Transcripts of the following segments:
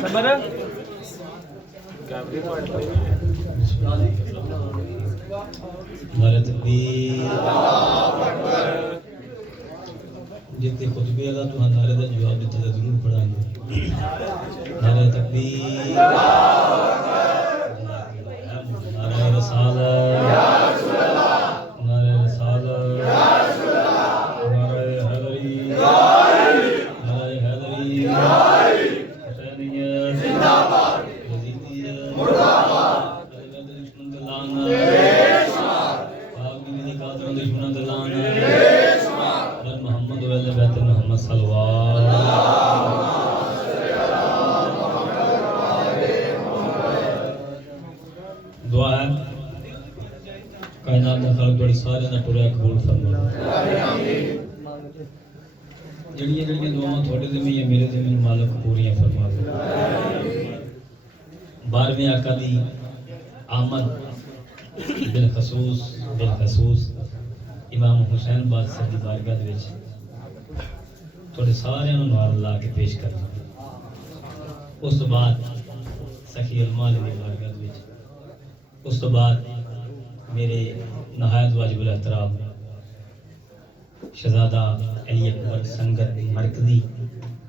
समझा नारे तकबीर जितने खुतबे का तो नारे का जवाब दिता तो जरूर पढ़ाएंगे नारे तकबीर नारे रसालत नारे रसालत नारे हैदरी नारे हैदरी हुसैनियत जिंदाबाद यजीदियत मुर्दाबाद दुश्मन का लाना दुश्मन का लाना मोहम्मद मोहम्मद दुआ है कायनात का खालिक बड़ी सारे ना टुरिया कबूल फरमा जड़ियां जड़ियां दुआवां थोड़े दे में या मेरे दे में मालिक पूरियां फरमा दे 12वें आका दी आमद बिलखसूस इमाम हुसैन बादशाह की बारगाह दे विच थोड़े सारे नाल ला के पेश करना उस तो बाद सखी अलमाल की बारगाह दे विच उस तो बाद मेरे नहायत वाजिबुल एहतराम शहजादा अली अकबर संगत मरकजी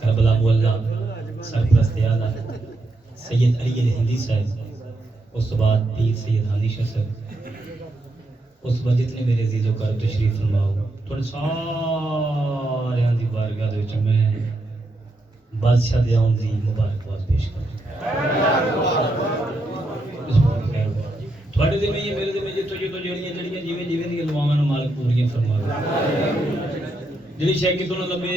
करबला मुअल्ला सरप्रस्त आला सैयद अली हिंदी साहब उस तो बाद पीर सैयद हादी शाह साहब उस बाद जितने मेरे अजीज़ों का तशरीफ फरमाओ थोड़े सारे दी बारगाह दे विच मैं बादशाह दे आउण दी मुबारकबाद पेश करूं थोड़े दे में ये मेरे दे में जितो जितो जड़ियां जड़ियां जिवें जिवें दी दुआवां नाल मालिक पूरियां फरमावे जिहड़ी शै कितों ना लभे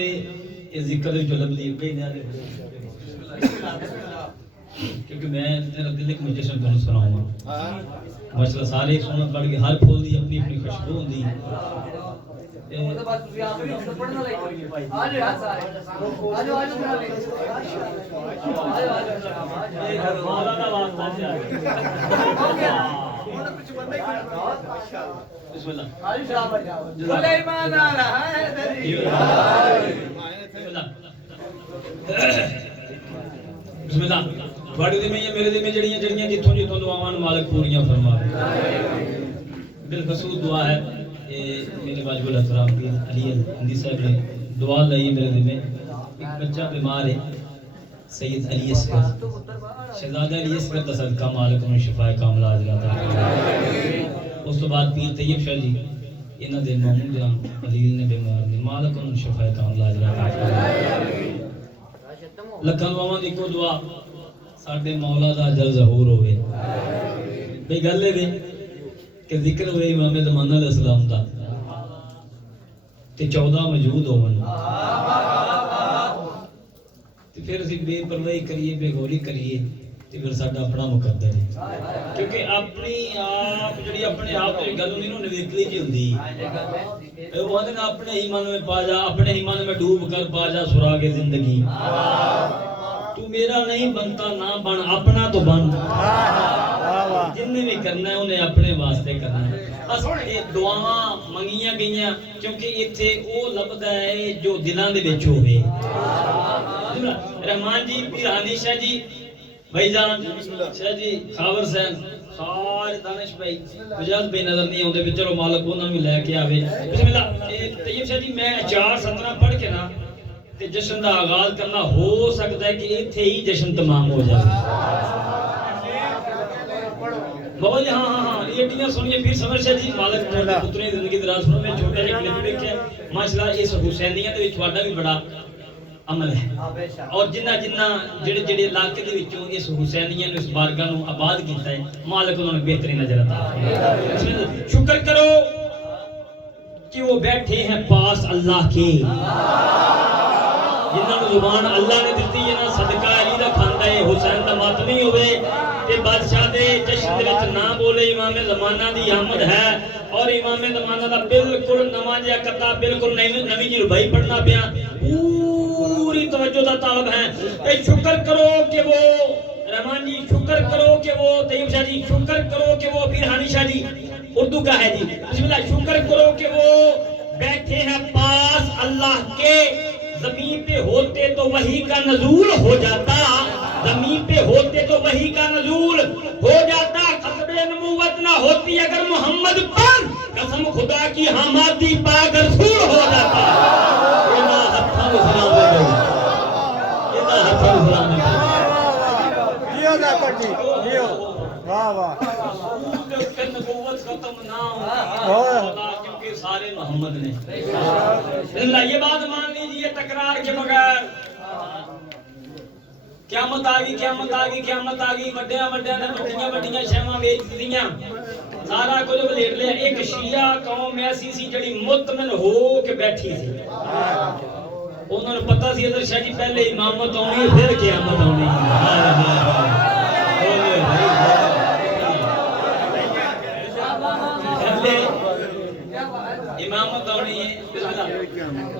ये जिक्र दे विच लभदी कई ना क्योंकि मैं तेरा दिल एक मुझे तुहानू सुनाऊंगा मसला सारे सुन पढ़ के हर फूल दी अपनी अपनी खुशबू होंदी बिस्मिल्लाह थोड़े दे में या मेरे दे में जड़ियां जड़ियां जिथों जिथों दुआवां मालिक पूरियां फरमावे बिलखसूस दुआ है ये मेरे वाजिबुल एहतराम पीर अली हिंदी साहब ने दुआ लाई मेरे दे में एक बच्चा बीमार है सैयद अली असगर शहजादा अली असगर दा सदका मालिक उन्हें शिफाए कामला अता फरमावे उस तो बाद पीर तैयब शाह जी इन्हां दे मामू जान अलील ने बीमार ने मालिक उन्हें शिफाए कामला अता फरमावे लखां दुआवां दी को दुआ साडे मौला दा जल ज़हूर होवे भाई गल है कि जिक्र होवे इमाम ज़माना अलैहि सलाम दा ते 14 मौजूद होवन ते फिर ਅਸੀਂ बेपरवाही करिए बेगौरी करिए ते फिर साडा अपना मुकद्दर है क्योंकि अपनी आप जड़ी अपने आप दी गल हुंदी नो नवेकली जी हुंदी वो कहंदे ना अपने ही मन में पा जा अपने ही मन में डूब कर पा जा सुरागे जिंदगी तू मेरा नहीं बनता ना बन अपना तो बन जिन्हें भी करना है उन्हें अपने वास्ते करना है बस ये दुआवां मंगियां गईयां क्योंकि इत्थे वो लभदा है जो दिलां दे विच होवे रहमान जी पीर हादी शाह जी भाईजान शाह जी खावर सैन सारे दानिश भाई गुजरात भाई नजर नहीं आउंदे भी चलो मालिक उन्हां नूं लेके आवे बिस्मिल्लाह तैयब शाह जी मैं 4 सतरा पढ़ के ना ते जश्न दा आगाज करना हो सकता है कि इत्थे ही जश्न तमाम हो जाए बोल हां हां हां एटियां सुनिए फिर समझ शाह जी मालिक तुहाडी पुत्रे जिंदगी दराज सुनो मैं छोटा जिहा क्लिप देखिया माशाल्लाह इस हुसैनियत दे विच तुहाडा भी बड़ा अमल है और जिन्ना जिन्ना जेड़े जेड़े इलाके दे विचों इस हुसैनियत इस बारगाह नूं आबाद कीता है मालिक उन्होंने बेहतरीन नजर अता फरमाए शुक्र करो कि वो बैठे हैं पास अल्लाह के जिन्हां नूं जुबान अल्लाह ने दित्ती है ना सदका अली दा खांदा है हुसैन दा मातमी होवे ते बादशाह दे जश्न दे विच ना बोले इमाम ज़माना दी आमद है और इमाम ज़माना दा बिल्कुल नवां जिहा कता बिल्कुल नवीं जी रुबाई पढ़ना पिया पूरी तवज्जो दा तालब है ए शुक्र करो कि वो रहमान जी शुक्र करो कि वो तैयब शाह जी शुक्र करो कि वो पीर हादी शाह जी उर्दू का है जी बिस्मिल्लाह शुक्र करो कि वो बैठे हैं पास अल्लाह के जमीन पे होते तो वही का नजूल हो जाता, जमीन पे होते तो वही का नजूल हो जाता, खतबे नबूवत ना होती अगर मोहम्मद पर, कसम खुदा की हमादी पाक रसूल हो जाता। ये ना हत्था सलाम दे दो, ये ना हत्था सलाम दे दो। लियो जाकर जी लियो, वाह वाह। नबूवत खत्म ना हो क्योंकि सारे मोहम्मद ने। ये बात मान लीजिए तकरार के बगैर क़यामत आ गई, क़यामत आ गई, क़यामत आ गई। वड्डिया वड्डिया ने वड्डियां वड्डियां शैवां बेच दित्तियां, सारा कुछ वलेट लिया। एक शिया कौम ऐसी सी जड़ी मुतमिन हो के बैठी सी, उन्होंने पता सी इधर शाह जी पहले इमामत आनी फिर क़यामत आनी। इमामत आनी है,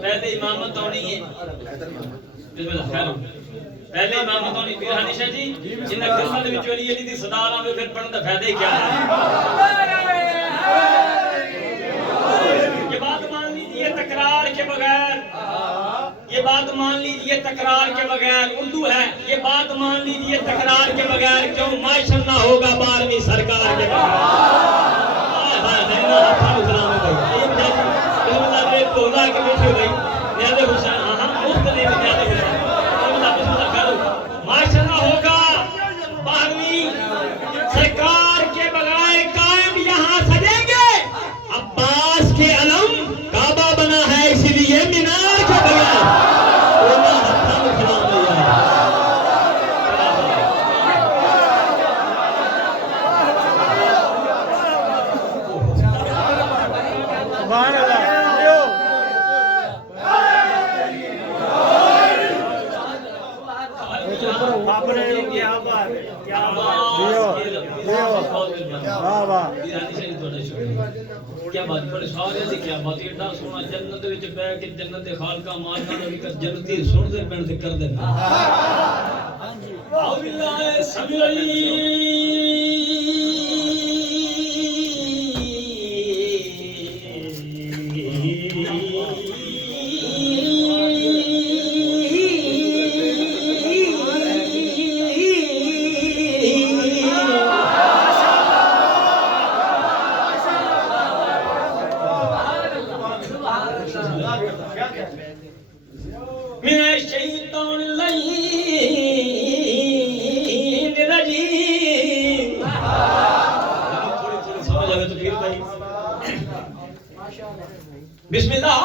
पहले इमामत आनी है, पहले इमामत होनी। फिर हनीशा जी जिन्हें गल्लां दे विच अली दी सदा आवे फिर पढ़न दा फायदा ही क्या है। ये बात मान लीजिए तकरार के बगैर, ये बात मान लीजिए तकरार के बगैर, उर्दू है, ये बात मान लीजिए तकरार के बगैर क्यों माशर ना होगा 12वीं सरकार के माशा होगा 12वीं सरकार के बगैर कायम यहाँ सजेंगे। अब्बास के अलम काबा बना है इसलिए मीनार के बगैर क्या बात बड़े सारे दी क्या बात इतना सोना जन्नत विच बैठ के जन्नत दे खालका मारना दा जन्नती सुनदे पिंड ते करदे। हां जी आओ बिल्लाह समीली बिस्मिल्लाह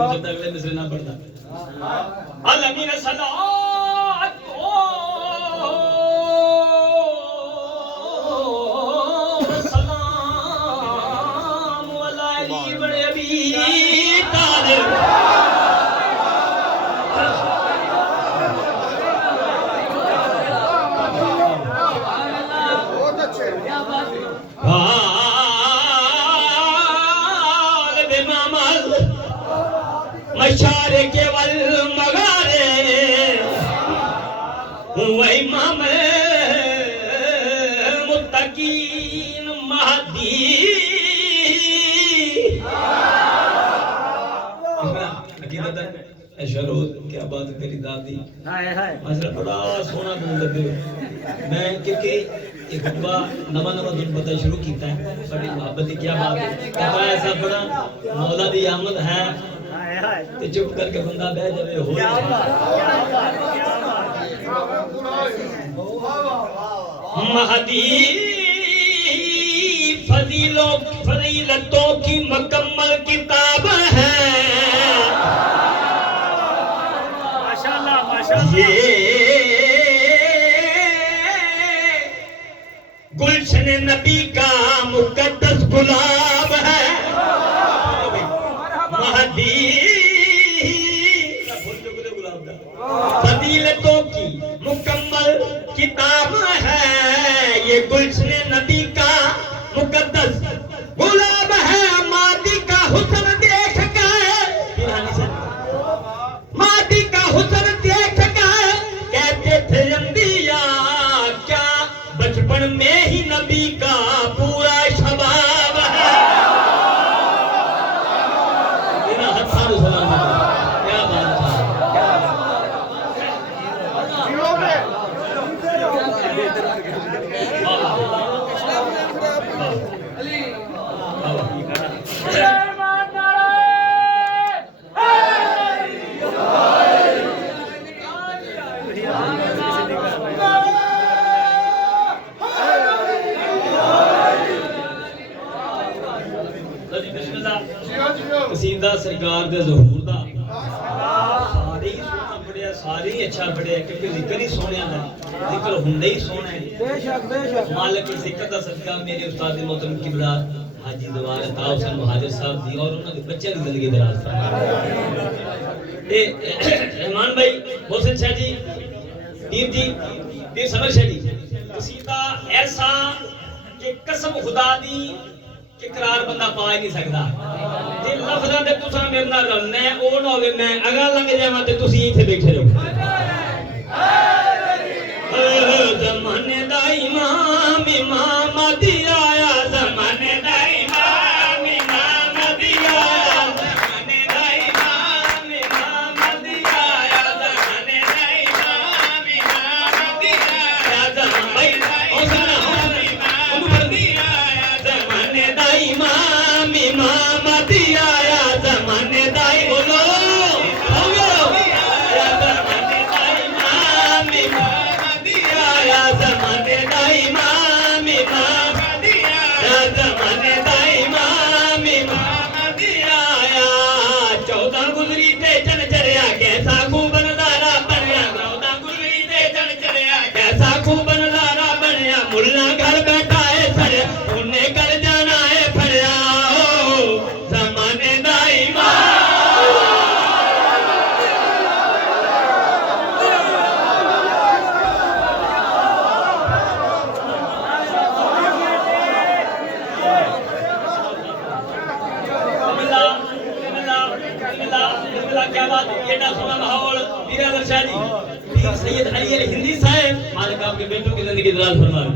जब तक अगले मिसरे ना पढ़ता अलमीन सलात सलाम अली बड़े अबी तालिब मशारे केवल मगारे वही इमाम मुत्तकीन महदी शरोद क्या बात है तेरी दादी माशाल्लाह बड़ा सोना धुन लगे मैं क्योंकि एक खुतबा नवा धुन पता शुरू किया है बड़ी मोहब्बत की क्या बात है कहता ऐसा बड़ा मौला दी आमद है ते चुप करके बंदा बह जावे हो महदी फजीलतों की मुकम्मल किताब है माशाल्लाह माशाल्लाह ये गुलशन नबी का मुकद्दस गुलाब है महदी फजीलतों की मुकम्मल किताब है ये गुलशन नबी का मुकद्दस गुलाब है मादी का हुस्न देख कर मादी का हुस्न देख कर कहते थे अंबिया क्या बचपन में ही नबी का पूरा शबाब है क्या बात कसीदा सरकार दे ज़हूर दा सारे ही सोना पढ़िया सारे ही अच्छा पढ़िया क्योंकि जिक्र ही सोने दा जिक्र हुंदे ही सोना है बेशक मालिक के जिक्र दा सदका मेरे उस्ताद मोहतरम किबला हाजी दवार अता हुसैन मुहाजिर साहब दी और उन्हां दे बच्चे दी जिंदगी दराज फरमाए ए रहमान भाई मोहसिन शाह जी पीर समर शाह जी कसीदा ऐसा कि कसम खुदा दी कि करार बंदा पा ही नहीं सकता जे लफ्ज़ां दे तुसां मेरे नाल रलना है ओ ना होवे मैं अगा लंघ जावां ते तुसीं इत्थे बैठे रहो ज़माने दा इमाम इमाम दी आया ज़माने दा इमाम इमाम दी आया ज़माने दा इमाम इमाम दी आया ज़माने दा इमाम इमाम दी आया ज़माने दा इमाम इमाम दी आया ज़माने दा इमाम इमाम दी आया ज़माने दा बोलो ज़माने दा इमाम इमाम दी आया ज़माने दा इमाम इमाम दी आया ज़माने दा इमाम इमाम दी आया 14 गुजरी ते चन चढ़िया कैसा खूब नज़ारा बनया 14 गुजरी ते चन चढ़िया कैसा खूब नज़ारा बनया मुल्ला घर बैठा है सड़या उन्हें कर जाना है फड़या ज़माने दा इमाम क्या बात ये ना सुना माहौल पीर अहमद शाह जी पीर सैयद अली हिंदी साहब मालिक आपके बेटों की जिंदगी दराज फरमाए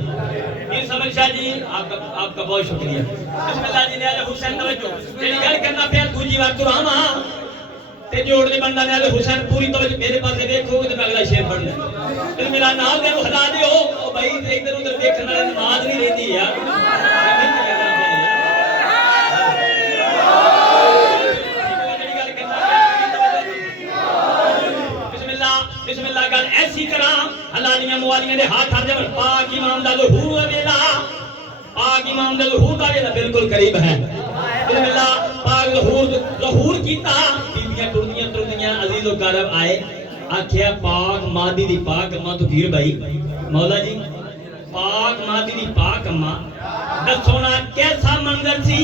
पीर समर शाह जी आपका बहुत शुक्रिया बिस्मिल्लाह जी ने हुसैन तवज्जो जेडी गल करना पे दूजी बार तो रामा ते जोड़ दे बंदा ने हुसैन पूरी तवज्जो मेरे पासे देखोगे तो मैं अगला शेर पढ़ना फिर मेरा नाम दे हटा दियो ओ भाई इधर उधर देखने वाली नमाज नहीं रहती यार बिस्मिल्लाह गल ऐसी करा हलालियां मुवालियां दे हाथ हर जमन पाक इमाम दा ज़हूर वेला पाक इमाम दा ज़हूर दा वेला बिल्कुल करीब है बिस्मिल्लाह पाक ज़हूर कीता बीबियां मुकारब आए आख्या पाक मादी दी पाक अम्मा तो फिर भाई मौला जी पाक मादी दी पाक अम्मा दसो ना कैसा मंजर सी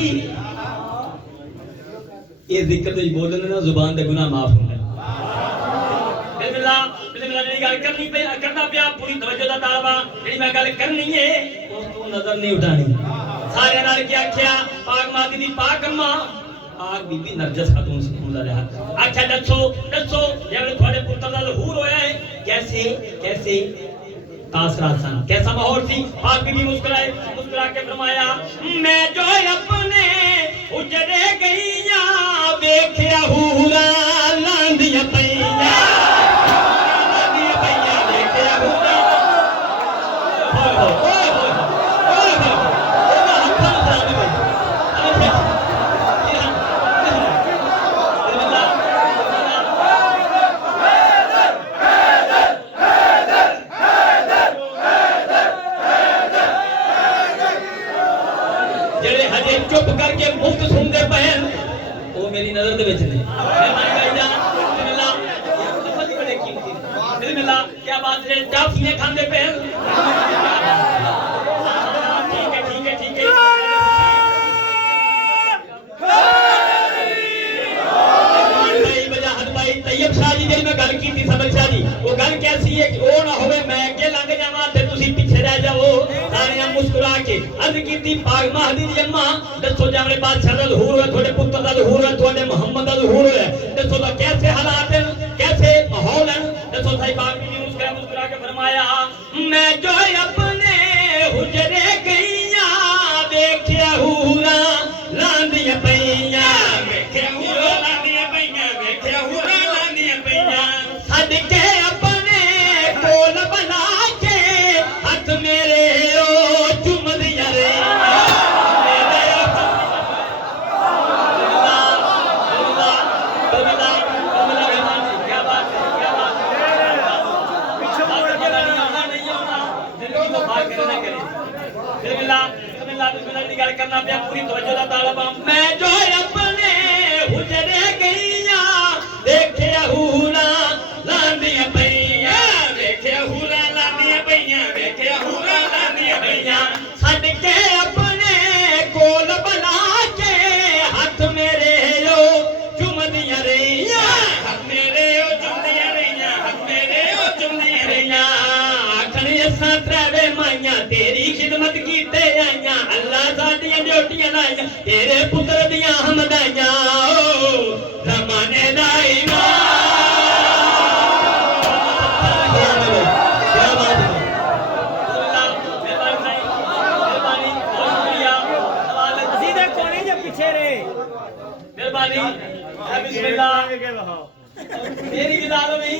ये जिक्र तो बोलने ना जुबान दे गुनाह माफ होंगे बिस्मिल्लाह बिस्मिल्लाह जी गल करनी पे करना पिया पूरी तवज्जो दा तालबा जेडी मैं गल करनी है उस तो नजर नहीं उठानी सारे नाल क्या आख्या पाक मादी दी पाक अम्मा आग बीबी नरजस खातून से खुदा रहा अच्छा दसो दसो जब थोड़े पुत्र दा लहूर होया है कैसे कैसे तासरात सन कैसा माहौल थी पाक बीबी मुस्कुराए मुस्कुरा के फरमाया मैं जो अपने उजरे गईया देखया हूरा लांदिया पईया लांदिया पईया देखया हूरा चुप करके मुफ्त सुनते पे वो मेरी नजर दे विच ने मेहरबानी भाई जान बिस्मिल्लाह लफज बड़े कीमती बिस्मिल्लाह क्या बात है टाफियां खांदे पे ठीक है ठीक है ठीक है भाई वजाहत भाई तैयब शाह जी जेडी मैं गल कीती समझ शाह जी वो गल कैसी है कि वो ना होवे मैं अगे लंघ जावां ते तुसी पीछे रह जाओ सारे मुस्कुरा के अर्ज कीती पाक महदी दी अम्मा दसो जावले बादशाह दा ज़हूर होया थोड़े पुत्र दा ज़हूर होया थोड़े मोहम्मद दा ज़हूर होया दसो दा कैसे हालात हैं कैसे माहौल है दसो भाई पाक बीबी मुस्कुरा मुस्कुरा के फरमाया मैं जो अपने हुजरे गईया देखया हूरा लांदिया पईया देखया हूरा लांदिया पईया देखया हूरा लांदिया पईया सदके अपने कोल बना के हाथ मेरे करना पिया पूरी तवज्जो दा तालबा मैं जो अपने हुजरे गईया देखया हूरा लांदिया पईया देखया हूरा लांदिया पईया देखया हूरा लांदिया पईया सदके अपने कोल बना के हाथ मेरे ओ चुमदियां रहिया हाथ मेरे ओ चुमदियां रहिया हाथ मेरे ओ चुमदियां रहिया आखण असां त्रैवे माइयां तेरी खिदमत कीते आइयां अल्लाह साडियां ड्यूटियां लाइयां तेरे पुत्र दियां हमदाइयां ओ ज़माने दा ईमान क्या बात है मेहरबानी बहुत शुक्रिया सवाल सीधे कोने जे पीछे रे मेहरबानी बिस्मिल्लाह मेरी किताब नहीं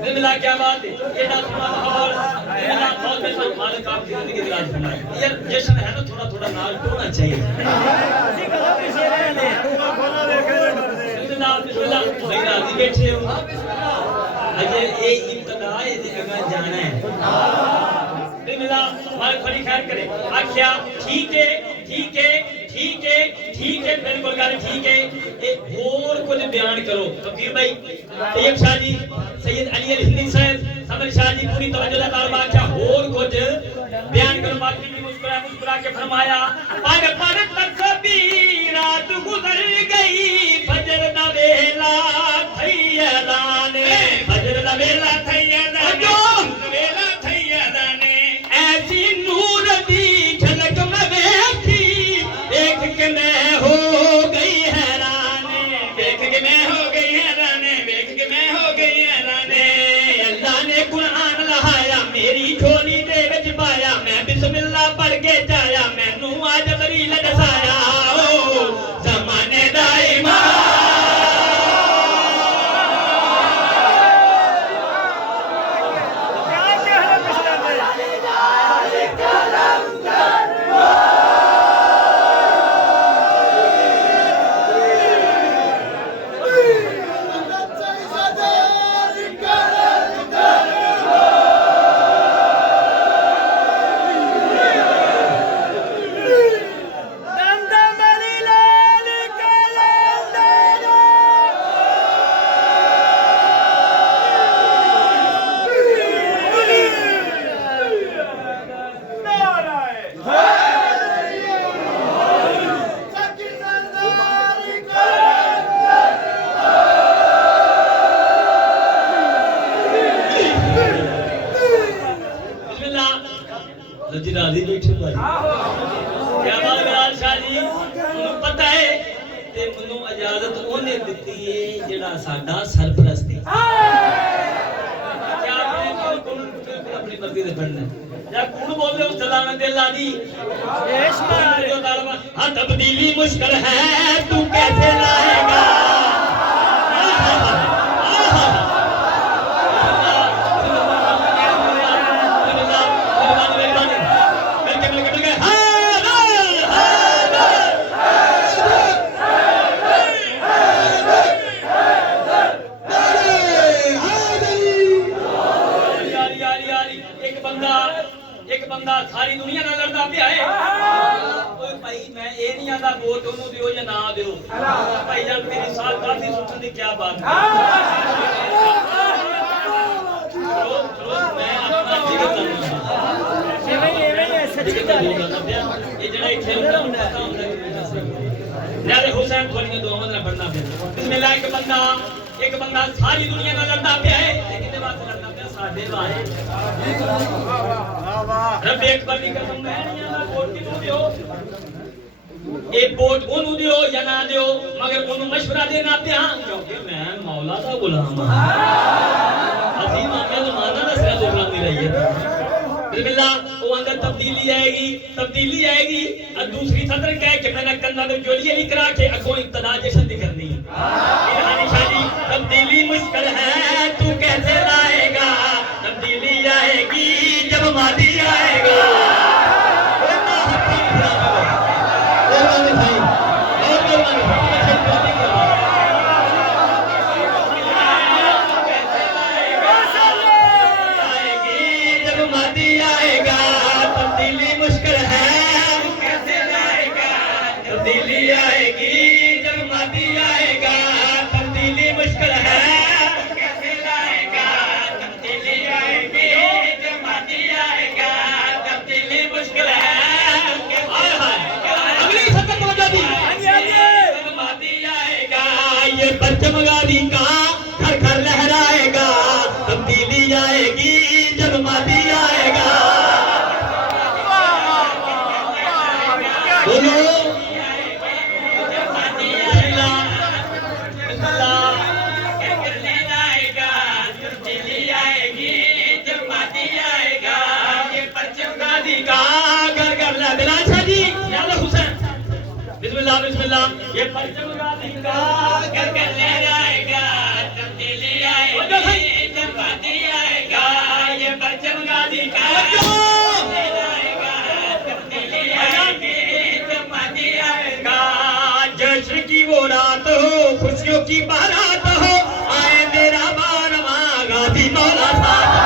बिस्मिल्लाह क्या बात है ये ना सुना माहौल बिस्मिल्लाह बहुत बेहतर मालिक आपकी जिंदगी दिलाज फरमाए यार जश्न है ना थोड़ा थोड़ा नाल टोना चाहिए ਅਸੀਂ ਕਦੋਂ ਪਿੱਛੇ ਰਹੇ ਨੇ ਬੋਲਾ ਦੇਖੇ ਬਿਸमिल्लाह बिस्मिल्लाह भाई राजी बैठे हो अजय ये इब्तिदा है जे अगर जाना है बिस्मिल्लाह मालिक बड़ी खैर करे आख्या ठीक है ठीक है ठीक है ठीक है बिल्कुल गल ठीक है एक और कुछ बयान करो फकीर भाई तैयब शाह जी सैयद अली अल हिंदी साहब समर शाह जी पूरी तवज्जो दा तालबा क्या और कुछ बयान करो बाकी भी मुस्कुरा मुस्कुरा के फरमाया पग पर तकबीर रात गुजर गई फजर दा वेला थई ऐलान फजर दा वेला थई ऐलान वेला थई ऐलान ऐसी नूर दी झलक में देखी देख के मैं हो गई हैरान देख के मैं हो गई हैरान देख के मैं हो गई हैरान अल्लाह ने कुरान लहाया मेरी झोली दे विच पाया मैं बिस्मिल्लाह पढ़ के जाया मैनू आज बरील दसाया ओ ज़माने ਉਹਨੂੰ ਇਜਾਜ਼ਤ ਉਹਨੇ ਦਿੱਤੀ ਏ ਜਿਹੜਾ ਸਾਡਾ ਸਰਪ੍ਰਸਤ ਹੈ क्या अपनी मर्जी से पढ़ना या कौन बोल रहे हो चलाना दिल लादी हाँ तब्दीली मुश्किल है तू कैसे लाएगा सारी दुनिया ना लड़दा पिया है ओए भाई मैं ये नहीं आंदा वोट ओनू दियो या ना दियो भाई जान मेरी साथ काफी सुनने की क्या बात है मैं अपना जिक्र करना सच्ची गल है ये जेड़ा इथे पता ਹੁੰਦਾ नाले हुसैन खोलियां दुआवां ना पढ़ना फिर बिस्मिल्लाह एक बंदा सारी दुनिया ना लड़दा पिया है किते बात लड़दा पिया साडे वाले रब एक बार नहीं कसम मैं नहीं आंदा वोट किनू दियो ए वोट ओनू दियो या ना दियो मगर ओनू मशवरा देना पिया क्योंकि मैं मौला दा गुलाम हां अजीम मैं तो माना दा सिरा गुलामी रही है बिस्मिल्लाह वो अंदर तब्दीली आएगी और दूसरी सदर कह के मैंने कंधा में जोलिए नहीं करा के अगो इब्तिदा जश्न दी करनी इरहानी शादी तब्दीली मुश्किल है तू कैसे लाएगा तब्दीली आएगी जब मादी आएगा चमगादी का घर घर लहराएगा तब्दीली आएगी जब मादी आएगा बोलो तब्दीली आएगी जब मादी आएगा ये चमगादी का घर घर लहराएगा जी याद हुसैन बिस्मिल्लाह बिस्मिल्लाह ये चमगादी का घर घर लहराएगा तब्दीली आएगी जब मादी आएगा ये चमगादी का लहराएगा तब्दीली आएगी जब मादी आएगा जश्न की वो रात हो खुशियों की बारात हो आए मेरा बारवा गाजी मौला साथ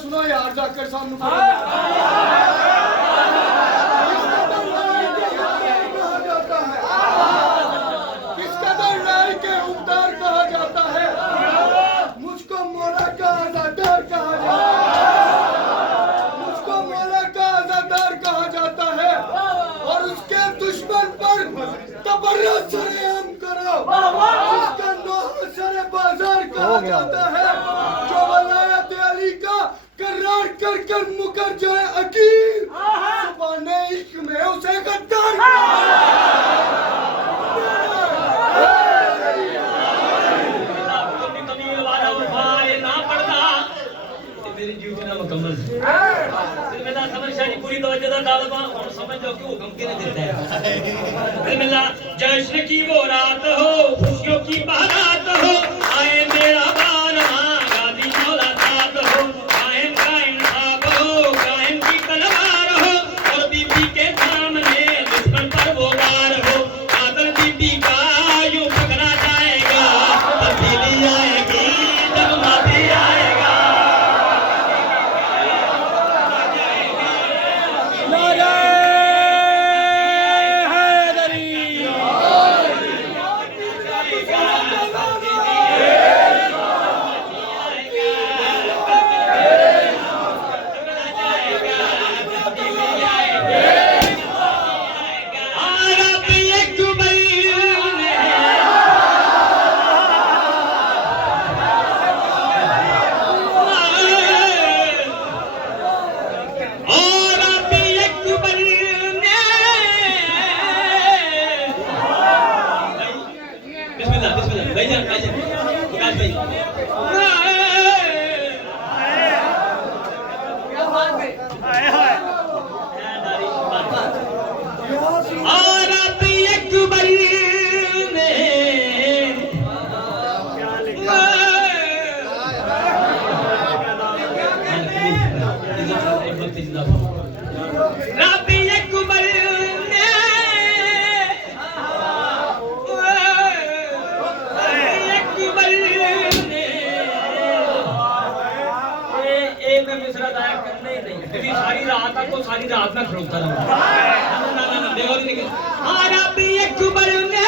सुनो यार जाकर सामने किस कदर राय के उम्मीदवार कहा जाता है मुझको मौला का आज़ादार कहा जाता है मुझको मौला का आज़ादार कहा जाता है और उसके दुश्मन पर तबर्रा सरेआम करो उसका नौहा सरे बाजार कहा जाता है जो वलायत अली का करार कर कर मुकर जाए अकील सुबाने इश्क में उसे गद्दार मेरी ड्यूटी ना मुकम्मल मेरा समझ शायद पूरी तवज्जो दा तालिबा और समझ लो कि हुक्म किने देता है बिस्मिल्लाह जश्न की वो रात हो खुशियों की बारात हो आए मेरा बारवा गाजी मौला साथ हो कायम कायम साहब हो कायम की तलवार हो और बीबी के सामने दुश्मन पर वो वार हो कादर बीबी का यूं पकड़ा जाएगा तब्दीली आएगी जब मादी आएगा ते जिंदा रब्बी अकबर ने अकबर ने एक मिसरा गाया करना ही नहीं तेरी सारी रात तक तो सारी रात में खड़ोता रहूंगा ना देखो नहीं हाँ रब्बी अकबर ने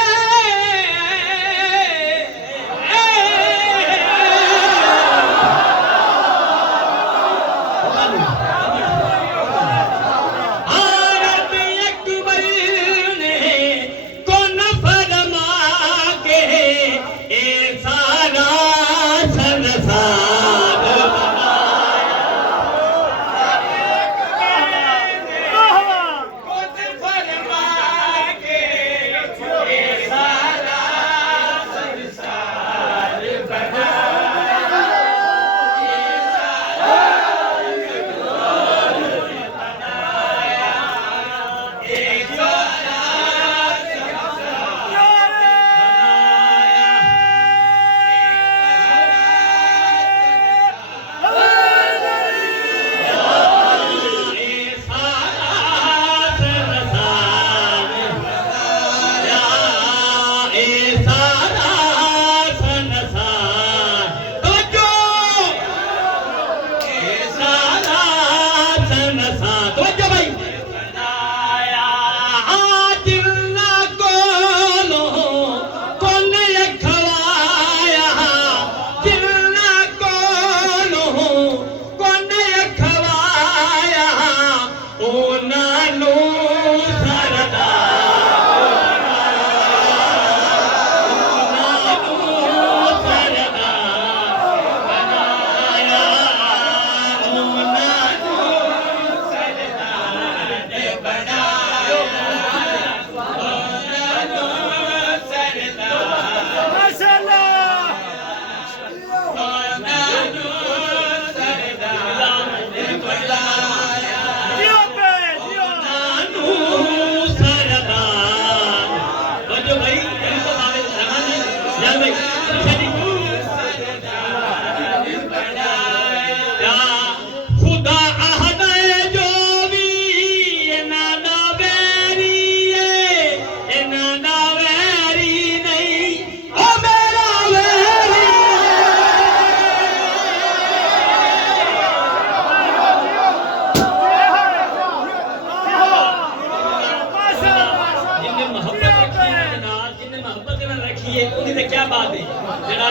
क्या बात है जरा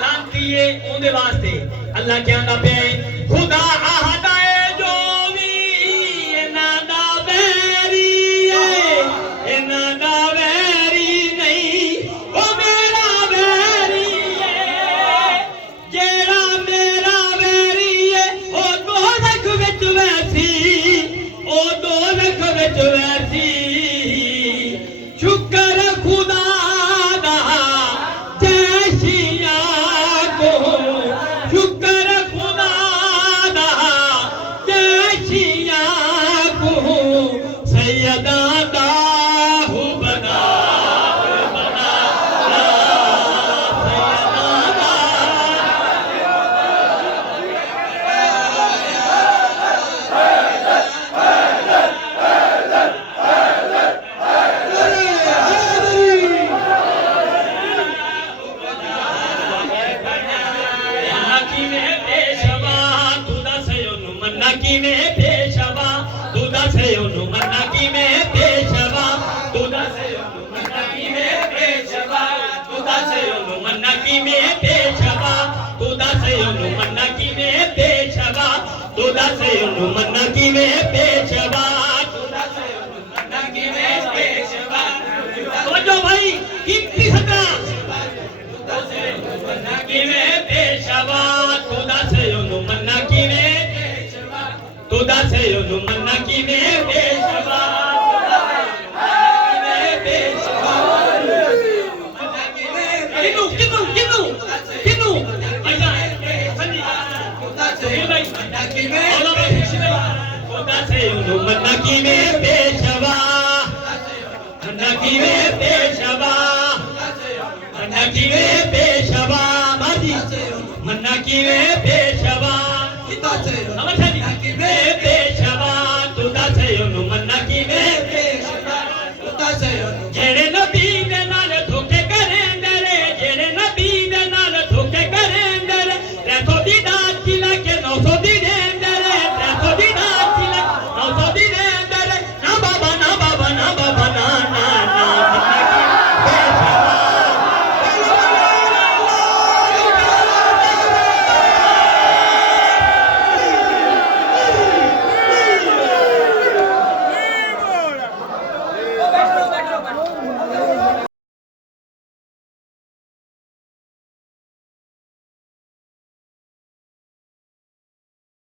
लांती है ओदे वास्ते अल्लाह क्या ना पे खुदा आहदाए जो भी नादा वेरी है नादा वेरी नहीं ओ मेरा वेरी है जेड़ा मेरा वेरी है ओ दो लख विच वैसी ओ दो लख विच वैसी शुक्र खुदा मन्ना की में पेशवा तो भाई कितनी सदा मन्ना की में पेशवा खुदा से मन्ना की में खुदा से मन्ना की में पेशवा किनु किनु किनु किनु मन्ना की में पेशवा मन्ना की में पेशवा मन्ना की में पेशवा मन्ना की में